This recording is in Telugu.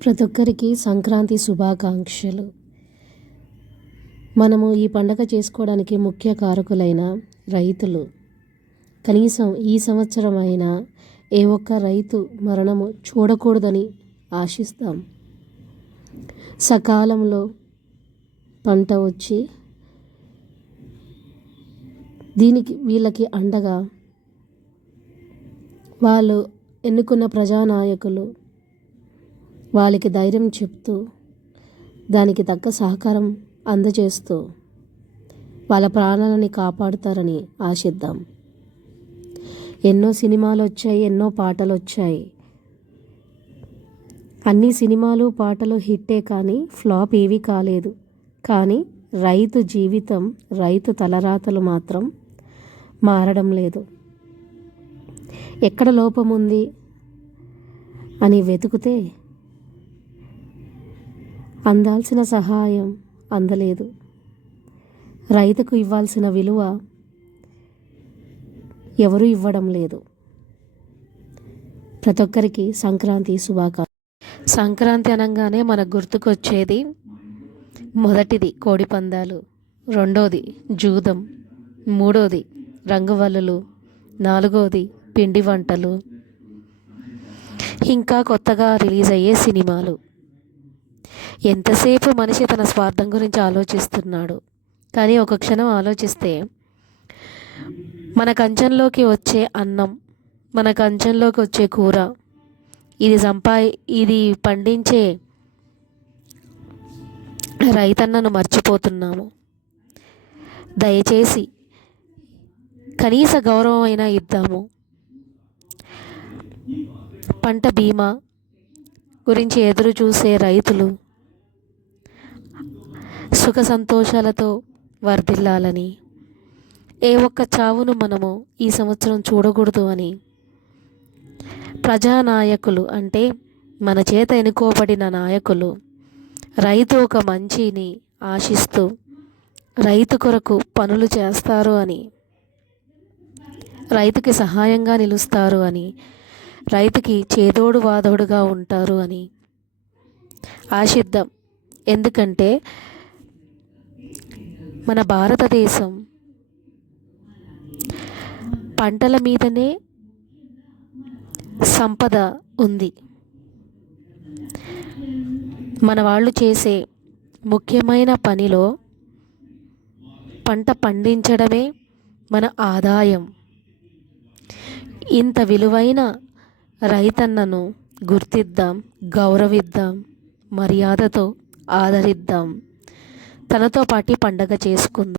ప్రతి ఒక్కరికి సంక్రాంతి శుభాకాంక్షలు. మనము ఈ పండగ చేసుకోవడానికి ముఖ్య కారకులైన రైతులు. కనీసం ఈ సంవత్సరం అయినా ఏ ఒక్క రైతు మరణము చూడకూడదని ఆశిస్తాం. సకాలంలో పంట వచ్చి వీళ్ళకి అండగా వాళ్ళు ఎన్నుకున్న ప్రజానాయకులు వాళ్ళకి ధైర్యం చెప్తూ దానికి తగ్గ సహకారం అందజేస్తూ వాళ్ళ ప్రాణాలని కాపాడుతారని ఆశిద్దాం. ఎన్నో సినిమాలు వచ్చాయి, ఎన్నో పాటలు వచ్చాయి. అన్ని సినిమాలు పాటలు హిట్టే కానీ ఫ్లాప్ ఏవి కాలేదు. కానీ రైతు జీవితం, రైతు తలరాతలు మాత్రం మారడం లేదు. ఎక్కడ లోపం ఉంది అని వెతికితే అందాల్సిన సహాయం అందలేదు. రైతుకు ఇవ్వాల్సిన విలువ ఎవరు ఇవ్వడం లేదు. ప్రతి ఒక్కరికి సంక్రాంతి శుభాకాంక్షలు. సంక్రాంతి అనగానే మనకు గుర్తుకొచ్చేది మొదటిది కోడి పందాలు, రెండోది జూదం, మూడోది రంగువల్లులు, నాలుగోది పిండి వంటలు, ఇంకా కొత్తగా రిలీజ్ అయ్యే సినిమాలు. ఎంతసేపు మనిషి తన స్వార్థం గురించి ఆలోచిస్తున్నాడు. కానీ ఒక క్షణం ఆలోచిస్తే మన కంచంలోకి వచ్చే అన్నం, మన కంచంలోకి వచ్చే కూర, ఇది పండించే రైతన్నను మర్చిపోతున్నాము. దయచేసి కనీస గౌరవం అయినా ఇద్దాము. పంట బీమా గురించి ఎదురు చూసే రైతులు సుఖ సంతోషాలతో వర్ధిల్లాలని, ఏ ఒక్క చావును మనము ఈ సంవత్సరం చూడకూడదు అని ప్రజానాయకులు, అంటే మన చేత ఎన్నుకోబడిన నాయకులు రైతు ఒక మంచిని ఆశిస్తూ రైతు కొరకు పనులు చేస్తారు అని, రైతుకి సహాయంగా నిలుస్తారు అని, రైతుకి చేదోడు వాదోడుగా ఉంటారు అని ఆశిద్దాం. ఎందుకంటే మన భారతదేశం పంటల మీదనే సంపద ఉంది. మన వాళ్ళు చేసే ముఖ్యమైన పనిలో పంట పండించడమే మన ఆదాయం. ఇంత విలువైన రైతన్నను గుర్తిద్దాం, గౌరవిద్దాం, మర్యాదతో ఆదరిద్దాం. తనతో పాటు పండగ చేసుకుందాం.